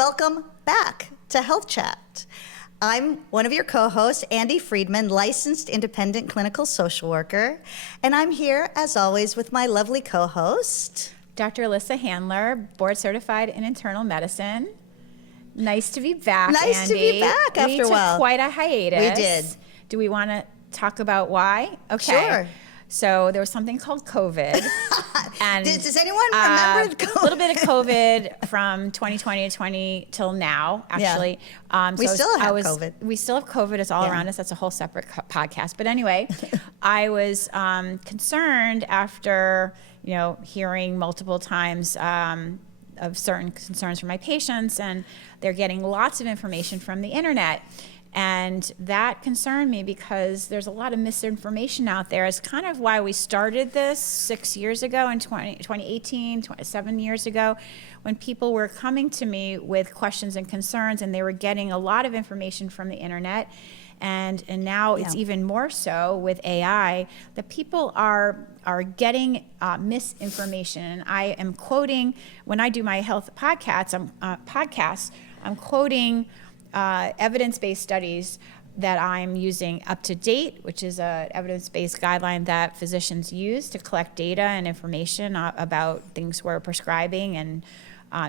welcome back to Health Chat. I'm one of your co-hosts, Andy Friedman, licensed independent clinical social worker, and I'm here, as always, with my lovely co-host, Dr. Alyssa Handler, board certified in internal medicine. Nice to be back, Nice Andy. to be back after a while. We took quite a hiatus. We did. Do we want to talk about why? Okay. Sure. So there was something called COVID. And does anyone remember a little bit of COVID from 2020 to 20 till now, actually. Yeah. We still have COVID. We still have COVID. It's all around us. That's a whole separate podcast. But anyway, I was concerned after, hearing multiple times of certain concerns from my patients, and they're getting lots of information from the internet. And that concerned me because there's a lot of misinformation out there. It's kind of why we started this 6 years ago in 2018, 7 years ago, when people were coming to me with questions and concerns, and they were getting a lot of information from the internet. And now it's even more so with AI, that people are getting misinformation. And I am quoting, when I do my health podcasts, I'm quoting evidence-based studies that I'm using up to date, which is an evidence-based guideline that physicians use to collect data and information about things we're prescribing and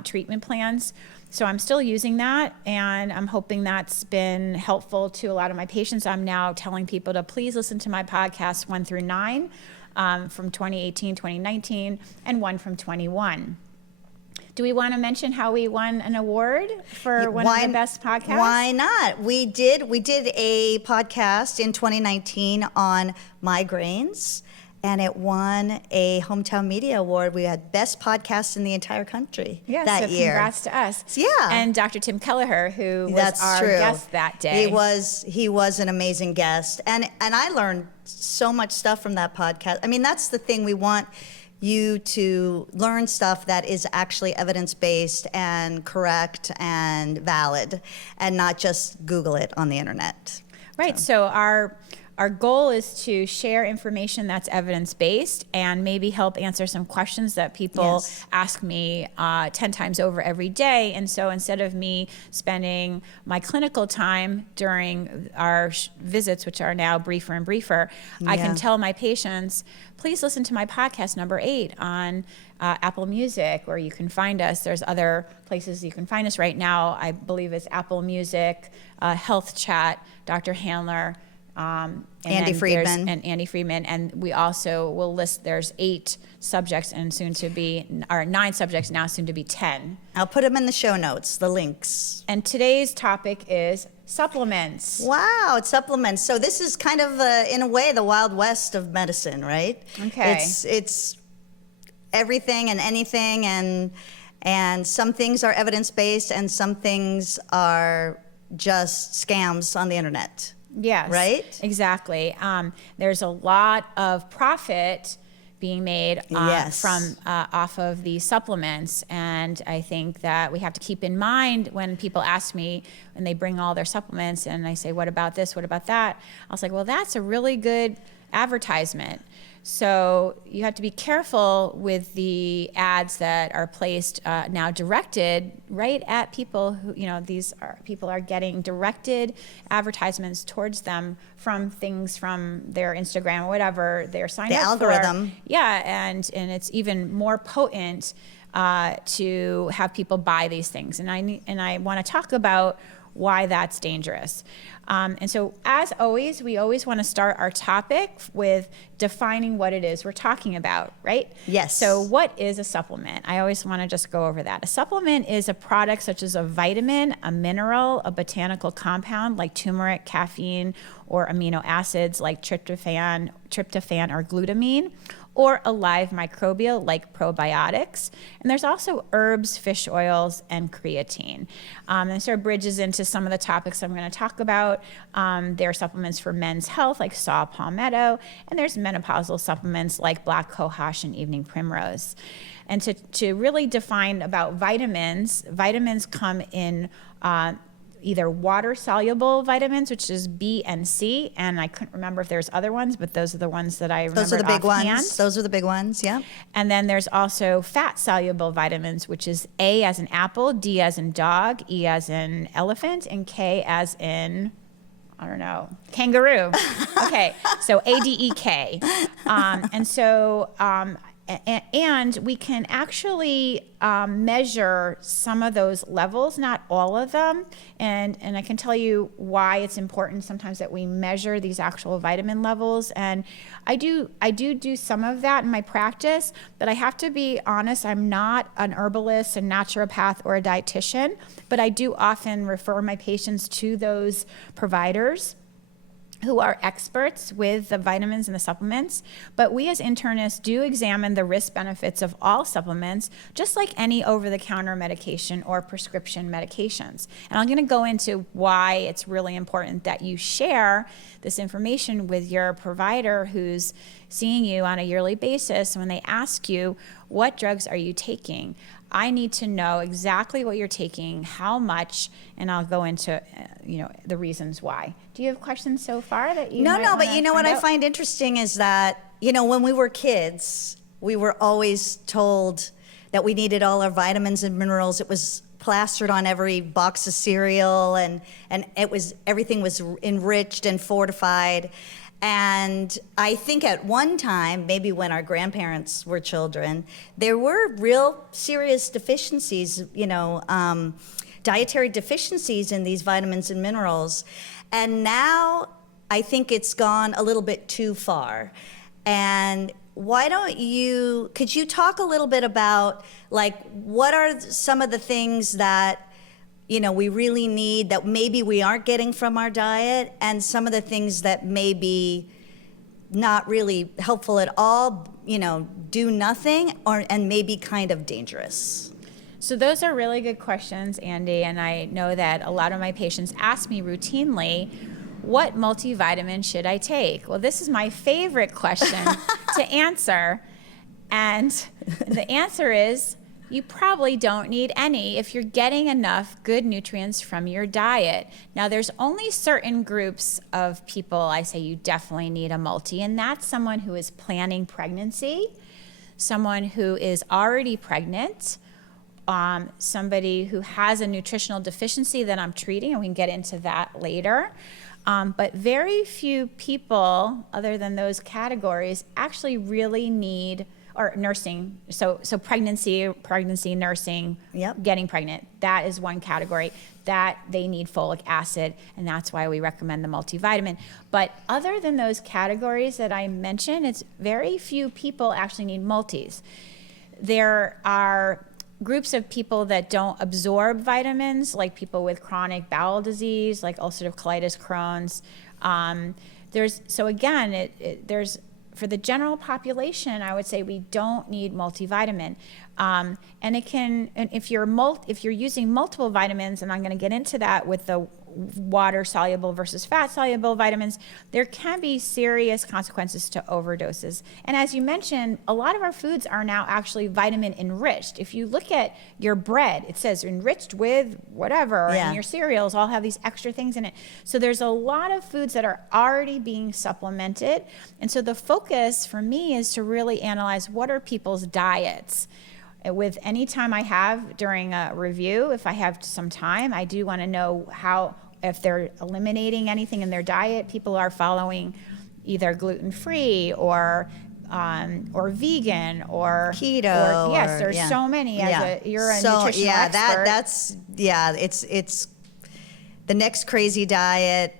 treatment plans. So I'm still using that, and I'm hoping that's been helpful to a lot of my patients. I'm now telling people to please listen to my podcasts 1 through 9 from 2018, 2019, and 1 from 21. Do we want to mention how we won an award for one of the best podcasts? Why not? We did a podcast in 2019 on migraines, and it won a Hometown Media Award. We had best podcast in the entire country that year. Congrats to us. Yeah. And Dr. Tim Kelleher, who was our guest that day. He was an amazing guest. And I learned so much stuff from that podcast. I mean, that's the thing. We want you to learn stuff that is actually evidence-based and correct and valid, and not just Google it on the internet. Right, so our goal is to share information that's evidence-based and maybe help answer some questions that people ask me 10 times over every day. And so instead of me spending my clinical time during our visits, which are now briefer and briefer, I can tell my patients, please listen to my podcast number 8 on Apple Music, where you can find us. There's other places you can find us right now. I believe it's Apple Music, Health Chat, Dr. Handler, Andy Friedman. And Andy Friedman. And we also will list, there's 8 subjects and soon to be, or 9 subjects now, soon to be 10. I'll put them in the show notes, the links. And today's topic is supplements. Wow, it's supplements. So this is kind of, in a way, the Wild West of medicine, right? Okay. It's everything and anything, and some things are evidence-based and some things are just scams on the internet. Yes, right? Exactly. There's a lot of profit being made from off of these supplements, and I think that we have to keep in mind when people ask me, when they bring all their supplements, and I say, what about this, what about that? I was like, well, that's a really good advertisement. So you have to be careful with the ads that are placed now directed right at people who, people are getting directed advertisements towards them from things from their Instagram or whatever they're signed up for. The algorithm. Yeah, and it's even more potent to have people buy these things. And I want to talk about why that's dangerous. And so, as always, we always want to start our topic with defining what it is we're talking about, right? Yes. So what is a supplement? I always want to just go over that. A supplement is a product such as a vitamin, a mineral, a botanical compound like turmeric, caffeine, or amino acids like tryptophan or glutamine, or a live microbial like probiotics. And there's also herbs, fish oils, and creatine. And so it bridges into some of the topics I'm going to talk about. There are supplements for men's health like saw palmetto, and there's menopausal supplements like black cohosh and evening primrose. And to really define about vitamins come in either water-soluble vitamins, which is B and C, and I couldn't remember if there's other ones, but those are the ones that I remember Those are the big offhand. ones. Those are the big ones, yeah. And then there's also fat-soluble vitamins, which is A as in apple, D as in dog, E as in elephant, and K as in, I don't know, kangaroo. Okay, so ADEK. And we can actually measure some of those levels, not all of them. And I can tell you why it's important sometimes that we measure these actual vitamin levels. And I do some of that in my practice, but I have to be honest, I'm not an herbalist, a naturopath, or a dietitian, but I do often refer my patients to those providers who are experts with the vitamins and the supplements. But we as internists do examine the risk benefits of all supplements, just like any over-the-counter medication or prescription medications. And I'm gonna go into why it's really important that you share this information with your provider who's seeing you on a yearly basis. When they ask you, what drugs are you taking? I need to know exactly what you're taking, how much, and I'll go into the reasons why. Do you have questions so far that you? No, but you know what I find interesting is that when we were kids, we were always told that we needed all our vitamins and minerals. It was plastered on every box of cereal, and everything was enriched and fortified. And I think at one time, maybe when our grandparents were children, there were real serious deficiencies, dietary deficiencies in these vitamins and minerals. And now I think it's gone a little bit too far. And could you talk a little bit about, what are some of the things that we really need that maybe we aren't getting from our diet, and some of the things that may be not really helpful at all, do nothing, and maybe kind of dangerous? So those are really good questions, Andy, and I know that a lot of my patients ask me routinely, what multivitamin should I take? Well, this is my favorite question to answer, and the answer is, you probably don't need any if you're getting enough good nutrients from your diet. Now, there's only certain groups of people I say you definitely need a multi, and that's someone who is planning pregnancy, someone who is already pregnant, somebody who has a nutritional deficiency that I'm treating, and we can get into that later. But very few people, other than those categories, actually really need, or nursing, so pregnancy, nursing, Yep. Getting pregnant, that is one category that they need folic acid, and that's why we recommend the multivitamin. But other than those categories that I mentioned, it's very few people actually need multis. There are groups of people that don't absorb vitamins, like people with chronic bowel disease, like ulcerative colitis, Crohn's. There's for the general population, I would say we don't need multivitamin. And if you're using multiple vitamins, and I'm going to get into that with the water soluble versus fat soluble vitamins, there can be serious consequences to overdoses. And as you mentioned, a lot of our foods are now actually vitamin enriched. If you look at your bread, it says enriched with whatever, and your cereals all have these extra things in it. So there's a lot of foods that are already being supplemented. And so the focus for me is to really analyze what are people's diets. With any time I have during a review, if I have some time, I do want to know if they're eliminating anything in their diet. People are following either gluten-free or vegan or keto. There's so many. You're a nutritional expert. It's the next crazy diet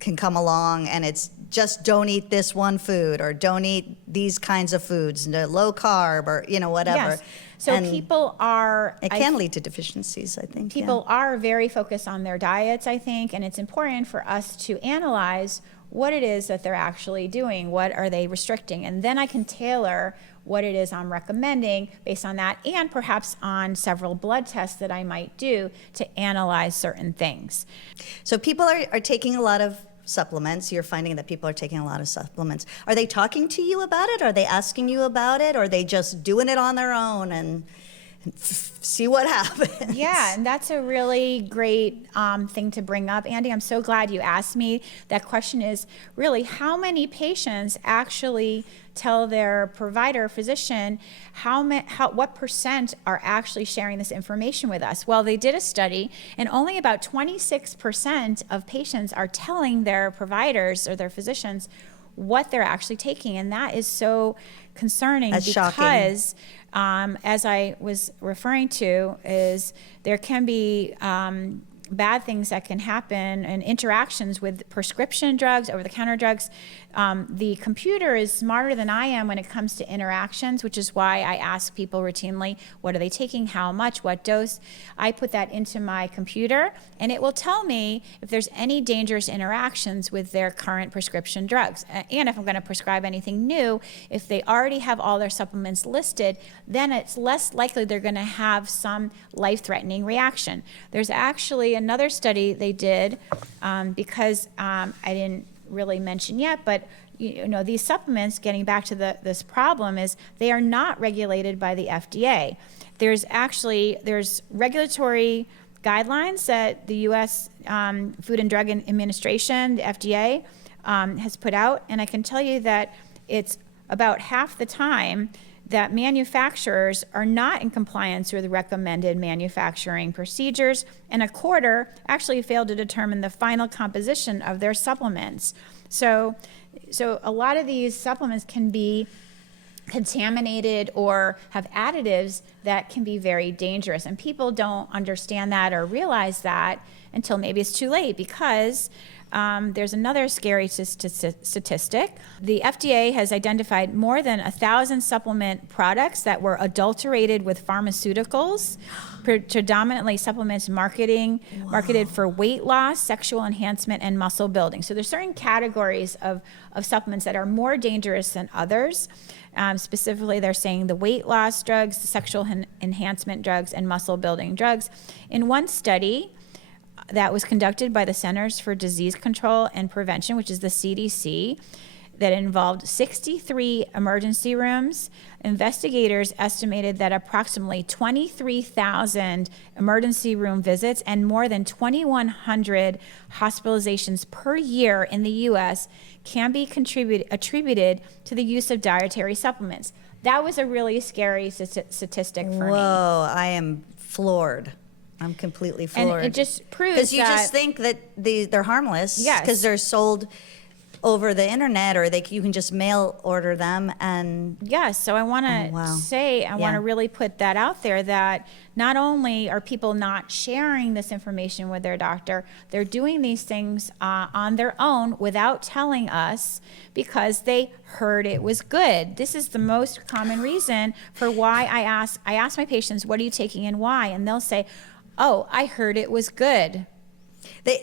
can come along, and it's just don't eat this one food, or don't eat these kinds of foods, low carb, or whatever. Yes. So people are... It can lead to deficiencies, I think. People are very focused on their diets, I think, and it's important for us to analyze what it is that they're actually doing. What are they restricting? And then I can tailor what it is I'm recommending based on that, and perhaps on several blood tests that I might do to analyze certain things. So people are taking a lot of supplements. You're finding that people are taking a lot of supplements. Are they talking to you about it? Are they asking you about it? Or are they just doing it on their own and see what happens. Yeah, and that's a really great thing to bring up. Andy, I'm so glad you asked me. That question is really how many patients actually tell their provider, physician, what percent are actually sharing this information with us? Well, they did a study, and only about 26% of patients are telling their providers or their physicians what they're actually taking, and that is so concerning. That's because as I was referring to, is there can be bad things that can happen and interactions with prescription drugs, over-the-counter drugs. The computer is smarter than I am when it comes to interactions, which is why I ask people routinely, what are they taking, how much, what dose? I put that into my computer, and it will tell me if there's any dangerous interactions with their current prescription drugs. And if I'm going to prescribe anything new, if they already have all their supplements listed, then it's less likely they're going to have some life-threatening reaction. There's actually another study they did, because I didn't really mention yet, but these supplements, getting back to this problem, is they are not regulated by the FDA. There's regulatory guidelines that the U.S. Food and Drug Administration, the FDA, has put out, and I can tell you that it's about half the time that manufacturers are not in compliance with recommended manufacturing procedures, and a quarter actually failed to determine the final composition of their supplements. So a lot of these supplements can be contaminated or have additives that can be very dangerous, and people don't understand that or realize that until maybe it's too late, because there's another scary statistic. The FDA has identified more than 1,000 supplement products that were adulterated with pharmaceuticals, predominantly supplements marketed for weight loss, sexual enhancement, and muscle building. So there's certain categories of supplements that are more dangerous than others. Specifically, they're saying the weight loss drugs, the sexual enhancement drugs, and muscle building drugs. In one study that was conducted by the Centers for Disease Control and Prevention, which is the CDC, that involved 63 emergency rooms, investigators estimated that approximately 23,000 emergency room visits and more than 2,100 hospitalizations per year in the U.S. can be attributed to the use of dietary supplements. That was a really scary statistic for me. Whoa, I am floored. I'm completely floored. And it just proves because you just think that they're harmless. Yes. Because they're sold over the internet, or you can just mail order them. And yes, so I want to want to really put that out there, that not only are people not sharing this information with their doctor, they're doing these things on their own without telling us, because they heard it was good. This is the most common reason for why I ask my patients, what are you taking and why? And they'll say, oh, I heard it was good.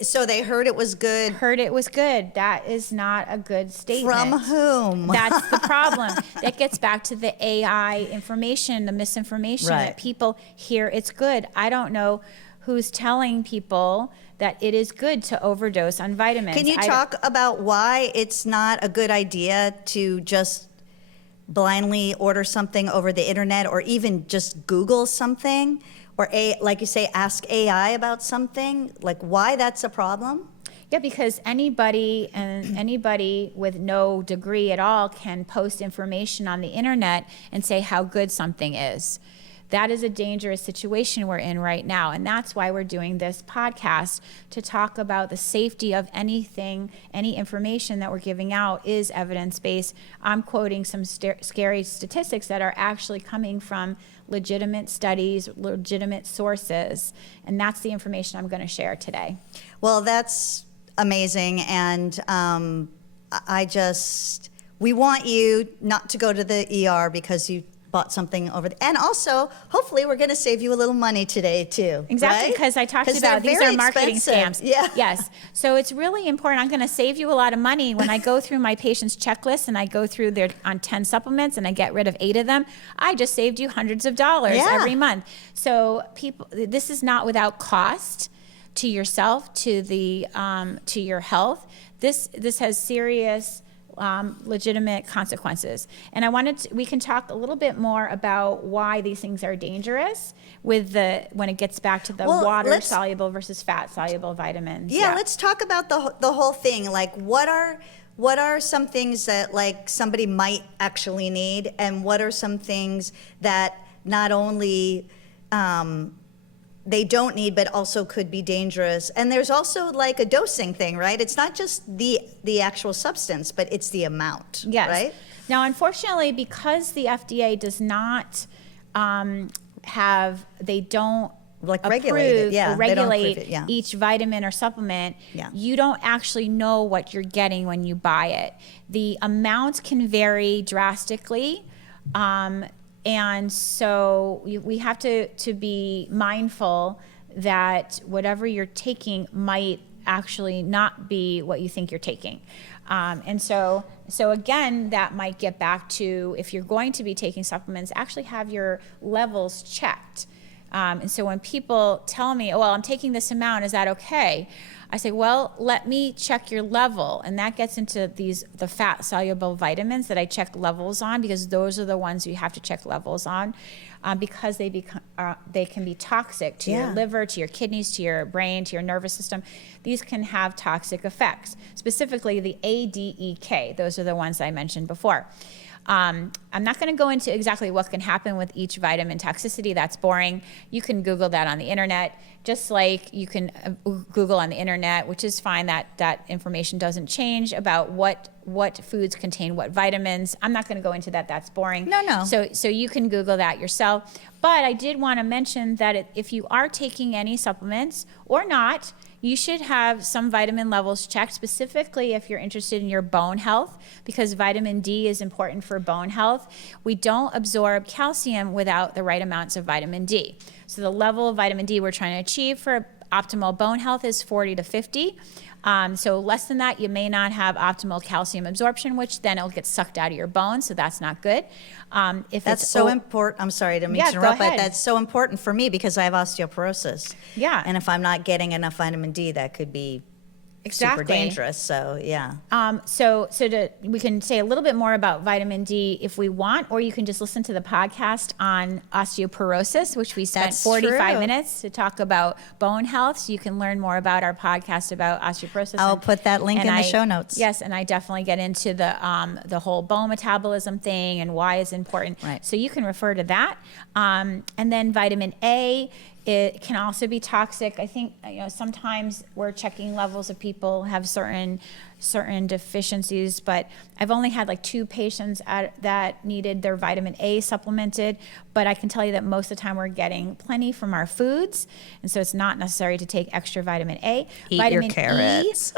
So they heard it was good. Heard it was good. That is not a good statement. From whom? That's the problem. That gets back to the AI information, the misinformation, that people hear it's good. I don't know who's telling people that it is good to overdose on vitamins. Can you talk about why it's not a good idea to just blindly order something over the internet, or even just Google something? Or like you say, ask AI about something, like why that's a problem? Yeah, because anybody with no degree at all can post information on the internet and say how good something is. That is a dangerous situation we're in right now, and that's why we're doing this podcast, to talk about the safety of anything, any information that we're giving out is evidence-based. I'm quoting some scary statistics that are actually coming from legitimate studies, legitimate sources, and that's the information I'm going to share today. Well, that's amazing, and we want you not to go to the ER because you bought something over and also, hopefully, we're going to save you a little money today too. Exactly, because I talked about these are marketing scams. Yeah. Yes. So it's really important. I'm going to save you a lot of money when I go through my patient's checklist and I go through on 10 supplements and I get rid of 8 of them. I just saved you hundreds of dollars every month. So people, this is not without cost to yourself, to your health. This has serious legitimate consequences. And we can talk a little bit more about why these things are dangerous when it gets back to the water soluble versus fat soluble vitamins. Yeah, let's talk about the whole thing. Like, what are some things that like somebody might actually need, and what are some things that not only they don't need, but also could be dangerous? And there's also like a dosing thing, right? It's not just the actual substance, but it's the amount, yes. Right? Now, unfortunately, because the FDA does not they don't like regulate it, or regulate it, yeah. each vitamin or supplement, Yeah. you don't actually know what you're getting when you buy it. The amounts can vary drastically. And so we have to be mindful that whatever you're taking might actually not be what you think you're taking. And so again, that might get back to, if you're going to be taking supplements, actually have your levels checked. And so when people tell me, well, I'm taking this amount, is that okay? I say, well, let me check your level. And that gets into the fat soluble vitamins that I check levels on, because those are the ones you have to check levels on, because they can be toxic to your liver, to your kidneys, to your brain, to your nervous system. These can have toxic effects, specifically the ADEK. Those are the ones I mentioned before. I'm not going to go into exactly what can happen with each vitamin toxicity. That's boring. You can Google that on the internet, just like you can Google on the internet, which is fine. That information doesn't change about what foods contain what vitamins. I'm not going to go into that. That's boring. No. So you can Google that yourself. But I did want to mention that if you are taking any supplements or not, you should have some vitamin levels checked, specifically if you're interested in your bone health, because vitamin D is important for bone health. We don't absorb calcium without the right amounts of vitamin D. So the level of vitamin D we're trying to achieve for optimal bone health is 40 to 50. So less than that, you may not have optimal calcium absorption, which then it'll get sucked out of your bones, so that's not good. That's so important. I'm sorry to interrupt, but that's so important for me because I have osteoporosis. Yeah. And if I'm not getting enough vitamin D, that could be super dangerous. So yeah. We can say a little bit more about vitamin D if we want, or you can just listen to the podcast on osteoporosis, which we spent 45 minutes to talk about bone health. So you can learn more about our podcast about osteoporosis. I'll put that link in the show notes. Yes, and I definitely get into the whole bone metabolism thing and why it's important. Right. So you can refer to that. And then vitamin A. It can also be toxic. I think sometimes we're checking levels of people have certain deficiencies, but I've only had like 2 patients that needed their vitamin A supplemented, but I can tell you that most of the time we're getting plenty from our foods, and so it's not necessary to take extra vitamin A. Eat vitamin your carrots.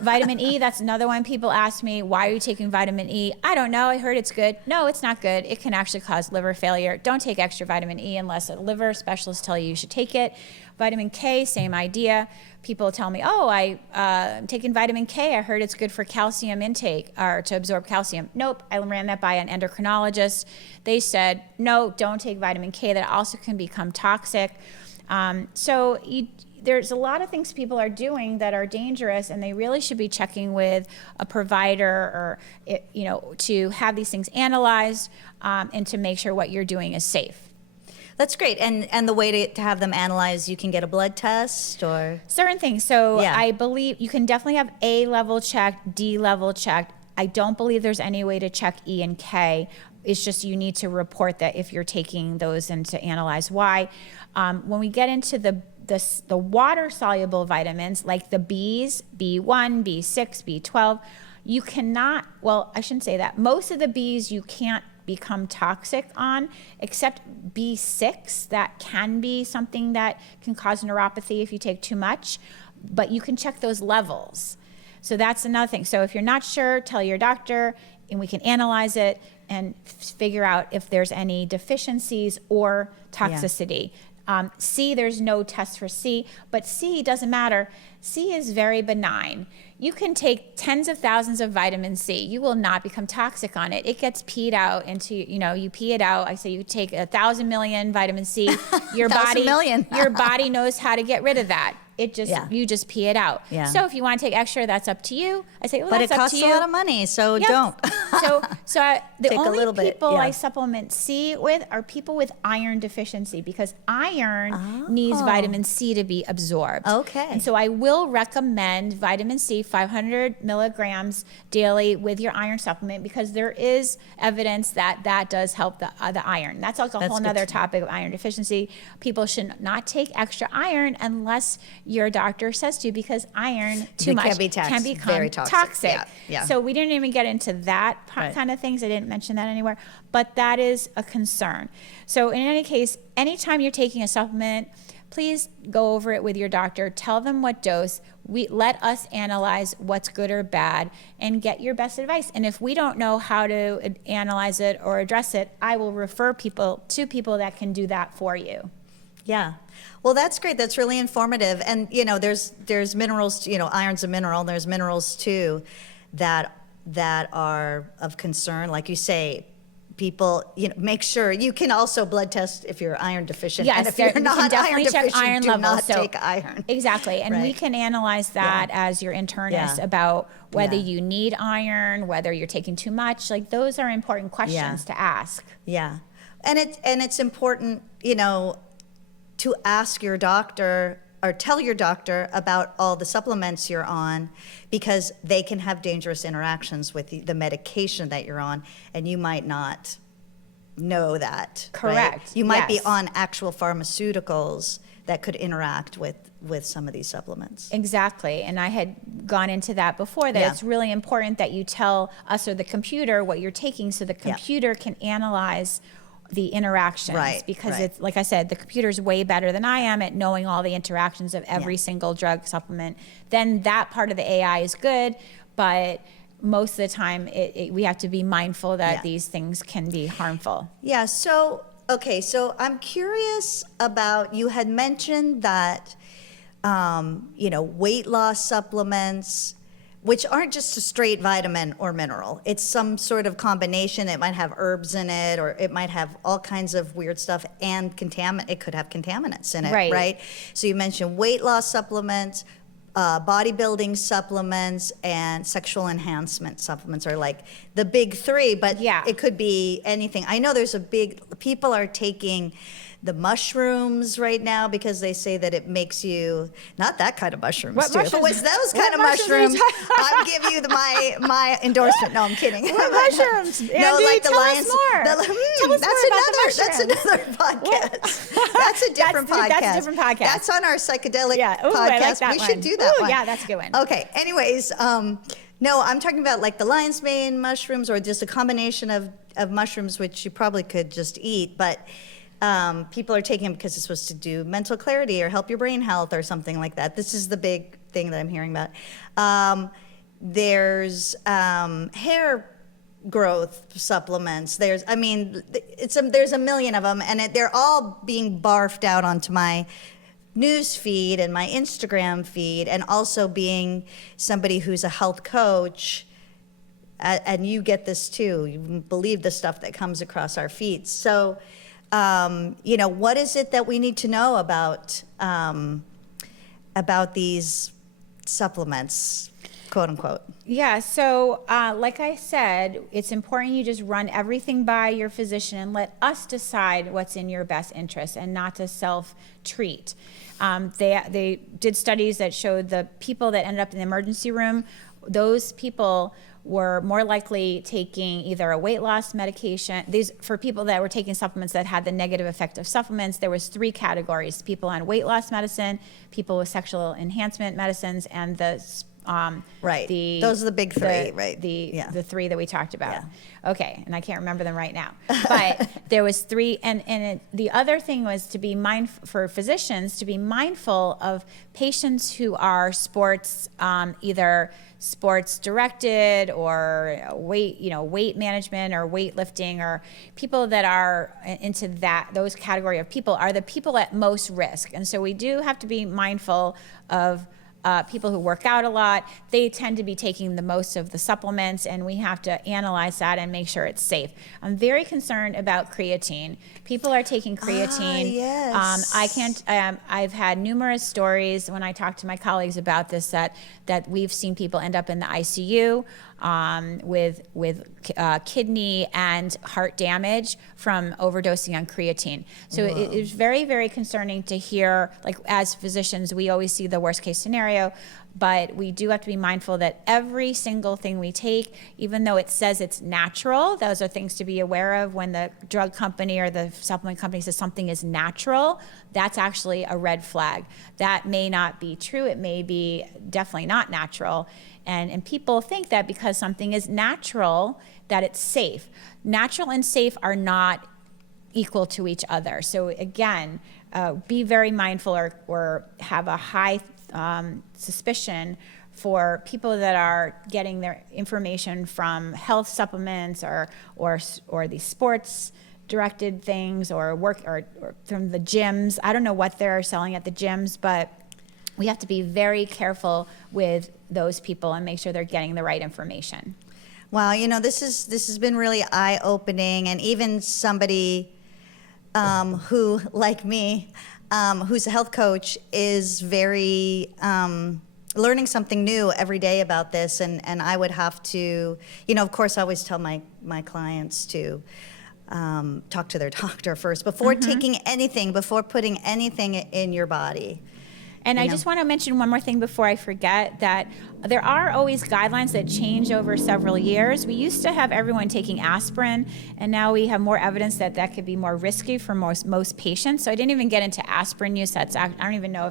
Vitamin E, that's another one. People ask me, why are you taking vitamin E? I don't know, I heard it's good. No, it's not good. It can actually cause liver failure. Don't take extra vitamin E unless a liver specialist tell you should take it. Vitamin K, same idea. People tell me, I'm taking vitamin K. I heard it's good for calcium intake or to absorb calcium. Nope, I ran that by an endocrinologist. They said, no, don't take vitamin K. That also can become toxic. There's a lot of things people are doing that are dangerous, and they really should be checking with a provider to have these things analyzed and to make sure what you're doing is safe. That's great. And the way to have them analyzed, you can get a blood test or? Certain things. So Yeah. I believe you can definitely have A level checked, D level checked. I don't believe there's any way to check E and K. It's just you need to report that if you're taking those and to analyze why. When we get into the water-soluble vitamins, like the Bs, B1, B6, B12, you cannot, well, I shouldn't say that. Most of the Bs you can't become toxic on, except B6. That can be something that can cause neuropathy if you take too much, but you can check those levels. So that's another thing. So if you're not sure, tell your doctor, and we can analyze it and figure out if there's any deficiencies or toxicity. C, there's no test for C, but C doesn't matter. C is very benign. You can take tens of thousands of vitamin C. You will not become toxic on it. It gets peed out into, you pee it out. I say you take 1,000 million vitamin C. Your body, your body knows how to get rid of that. You just pee it out. Yeah. So if you want to take extra, that's up to you. I say, well, but that's it up costs to you. a lot of money, so don't. The only people yeah. I supplement C with are people with iron deficiency, because iron needs vitamin C to be absorbed. Okay. And so I will recommend vitamin C, 500 milligrams daily with your iron supplement, because there is evidence that that does help the iron. That's like a whole nother topic of iron deficiency. People should not take extra iron unless your doctor says to, because iron too much can become very toxic. Yeah. So we didn't even get into that kind of things. I didn't mention that anywhere, but that is a concern. So in any case, anytime you're taking a supplement, please go over it with your doctor. Tell them what dose. Let us analyze what's good or bad and get your best advice. And if we don't know how to analyze it or address it, I will refer people to people that can do that for you. Yeah. Well, that's great. That's really informative. And, there's minerals, iron's a mineral, and there's minerals too that are of concern. Like you say, people, make sure you can also blood test if you're iron deficient. Yes, and if you're not iron deficient, iron do levels. not take iron. Exactly. And we can analyze that as your internist about whether you need iron, whether you're taking too much. Like, those are important questions to ask. Yeah. And it's important, to ask your doctor or tell your doctor about all the supplements you're on, because they can have dangerous interactions with the medication that you're on, and you might not know that. Correct. Right? You might be on actual pharmaceuticals that could interact with some of these supplements. Exactly. And I had gone into that before, that it's really important that you tell us or the computer what you're taking, so the computer can analyze the interactions, because it's, like I said, the computer's way better than I am at knowing all the interactions of every single drug supplement. Then that part of the AI is good, but most of the time we have to be mindful that these things can be harmful. Yeah. So I'm curious about, you had mentioned that weight loss supplements, which aren't just a straight vitamin or mineral. It's some sort of combination. It might have herbs in it, or it might have all kinds of weird stuff, and it could have contaminants in it, right? So you mentioned weight loss supplements, bodybuilding supplements, and sexual enhancement supplements are like the big three, but it could be anything. I know people are taking the mushrooms right now because they say that it makes you, not that kind of mushrooms. What too. mushrooms? If it was those kind of mushrooms, I'll give you my endorsement. No, I'm kidding. What mushrooms? No, Andy, like the tell lions. us more. Tell us more about the mushrooms. That's another podcast. That's a different podcast. That's a different podcast. That's on our psychedelic Ooh, podcast. I like that we one. should do that one. Yeah, that's a good one. Okay. Anyways, no, I'm talking about like the lion's mane mushrooms, or just a combination of mushrooms, which you probably could just eat, but people are taking them because it's supposed to do mental clarity or help your brain health or something like that. This is the big thing that I'm hearing about. There's hair growth supplements. There's a million of them, and they're all being barfed out onto my news feed and my Instagram feed, and also being somebody who's a health coach. And you get this too. You believe the stuff that comes across our feeds. So, what is it that we need to know about these supplements, quote unquote? Yeah, so like I said, it's important you just run everything by your physician and let us decide what's in your best interest, and not to self-treat. They did studies that showed the people that ended up in the emergency room, those people were more likely taking either a weight loss medication. These, for people that were taking supplements that had the negative effect of supplements, there was 3 categories: people on weight loss medicine, people with sexual enhancement medicines, and the Right. Those are the big three, right? The three that we talked about. Yeah. Okay, and I can't remember them right now. But there was three, and the other thing was to be mindful, for physicians, to be mindful of patients who are sports, either sports directed or weight management or weightlifting, or people that are into those category of people are the people at most risk. And so we do have to be mindful of people who work out a lot. They tend to be taking the most of the supplements, and we have to analyze that and make sure it's safe. I'm very concerned about creatine. People are taking creatine. Yes. I can't. I've had numerous stories when I talk to my colleagues about this that we've seen people end up in the ICU with kidney and heart damage from overdosing on creatine. So it is very, very concerning to hear, like, as physicians, we always see the worst case scenario, but we do have to be mindful that every single thing we take, even though it says it's natural, those are things to be aware of. When the drug company or the supplement company says something is natural, that's actually a red flag. That may not be true. It may be definitely not natural. And people think that because something is natural, that it's safe. Natural and safe are not equal to each other. So again, be very mindful or have a high suspicion for people that are getting their information from health supplements or these sports directed things or from the gyms. I don't know what they're selling at the gyms, but we have to be very careful with those people and make sure they're getting the right information. Wow, this has been really eye-opening, and even somebody who, like me, who's a health coach, is very learning something new every day about this, and I would have to, of course, I always tell my clients to talk to their doctor first before taking anything, before putting anything in your body. And I just want to mention one more thing before I forget, that there are always guidelines that change over several years. We used to have everyone taking aspirin, and now we have more evidence that could be more risky for most patients. So I didn't even get into aspirin use. I don't even know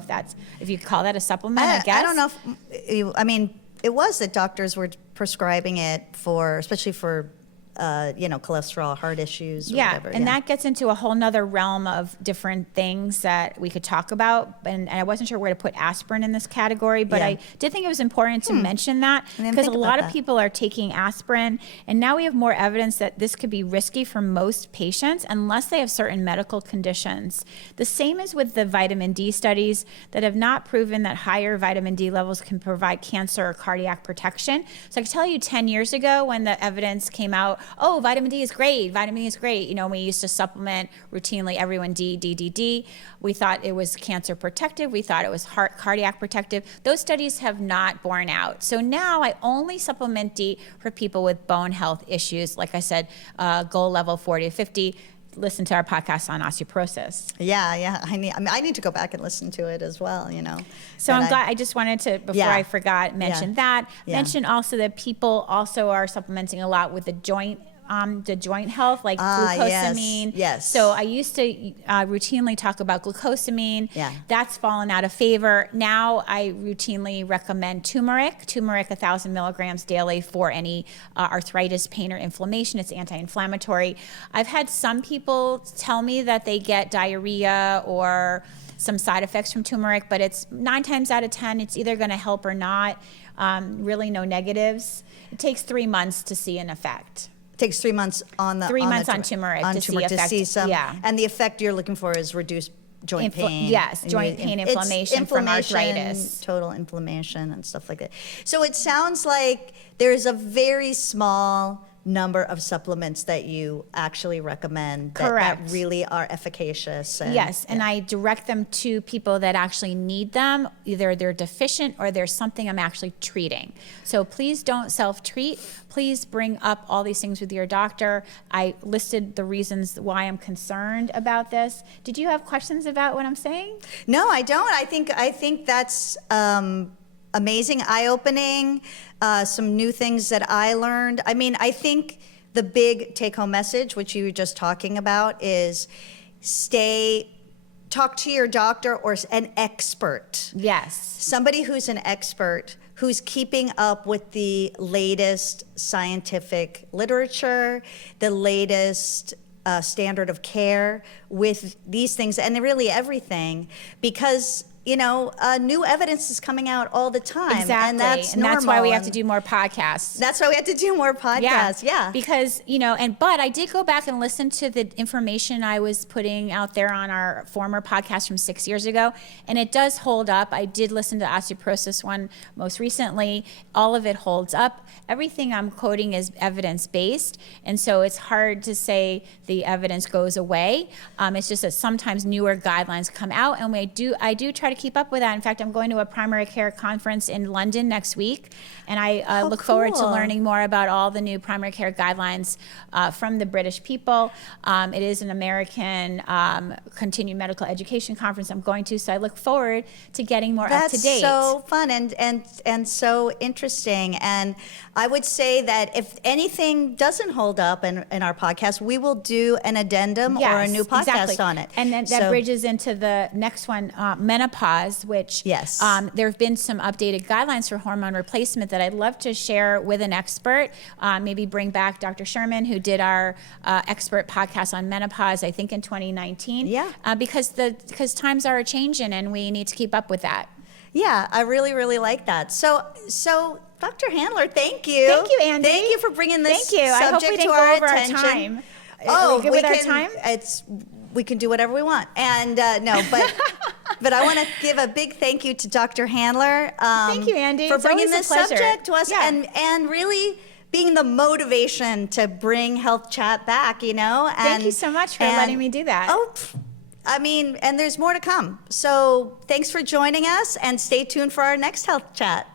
if you call that a supplement, I guess. I don't know if, it was that doctors were prescribing it especially for cholesterol, heart issues, or whatever. And that gets into a whole nother realm of different things that we could talk about. And I wasn't sure where to put aspirin in this category, but I did think it was important to mention that, because a lot of people are taking aspirin, and now we have more evidence that this could be risky for most patients unless they have certain medical conditions. The same is with the vitamin D studies that have not proven that higher vitamin D levels can provide cancer or cardiac protection. So I can tell you 10 years ago, when the evidence came out, oh, vitamin D is great. Vitamin D is great. We used to supplement routinely everyone D. We thought it was cancer protective. We thought it was cardiac protective. Those studies have not borne out. So now I only supplement D for people with bone health issues. Like I said, goal level 40 to 50. Listen to our podcast on osteoporosis. Yeah. I need to go back and listen to it as well, So I'm glad. I just wanted to, before I forgot, mention that. Mention also that people also are supplementing a lot with the joint health, like glucosamine. Yes. So I used to routinely talk about glucosamine. Yeah. That's fallen out of favor. Now I routinely recommend turmeric, 1,000 milligrams daily for any arthritis, pain, or inflammation. It's anti-inflammatory. I've had some people tell me that they get diarrhea or some side effects from turmeric, but it's 9 times out of 10, it's either going to help or not. Really no negatives. It takes 3 months to see an effect. Takes 3 months on the 3 months on turmeric to see effect. To see some, yeah. And the effect you're looking for is reduced joint pain. Yes, joint pain, inflammation from arthritis, total inflammation, and stuff like that. So it sounds like there's a very small number of supplements that you actually recommend that really are efficacious. And I direct them to people that actually need them. Either they're deficient or there's something I'm actually treating. So please don't self-treat. Please bring up all these things with your doctor. I listed the reasons why I'm concerned about this. Did you have questions about what I'm saying? No, I don't. I think that's amazing, eye-opening, some new things that I learned. I think the big take-home message, which you were just talking about, is stay talk to your doctor or an expert. Yes. Somebody who's an expert, who's keeping up with the latest scientific literature, the latest standard of care with these things, and really everything, because new evidence is coming out all the time. Exactly. And that's and normal. that's why we have to do more podcasts. That's why we have to do more podcasts. Yeah. Because, but I did go back and listen to the information I was putting out there on our former podcast from 6 years ago, and it does hold up. I did listen to the osteoporosis one most recently. All of it holds up. Everything I'm quoting is evidence-based, and so it's hard to say the evidence goes away. It's just that sometimes newer guidelines come out, and I do try to keep up with that. In fact, I'm going to a primary care conference in London next week, and I look forward to learning more about all the new primary care guidelines from the British people. It is an American continuing medical education conference I'm going to, so I look forward to getting more up to date. That's so fun and so interesting. And I would say that if anything doesn't hold up in our podcast, we will do an addendum or a new podcast on it. And then that bridges into the next one, menopause, which there have been some updated guidelines for hormone replacement that I'd love to share with an expert. Maybe bring back Dr. Sherman, who did our expert podcast on menopause, I think in 2019. Yeah. Because times are changing and we need to keep up with that. Yeah, I really, really like that. So Dr. Handler, thank you. Thank you, Andy. Thank you for bringing this subject I hope we didn't to go our over attention. Our time. Are we good with our time? We can do whatever we want. And but I want to give a big thank you to Dr. Handler. Thank you, Andy. For bringing this subject to us and really being the motivation to bring Health Chat back, Thank you so much for letting me do that. And there's more to come. So thanks for joining us, and stay tuned for our next Health Chat.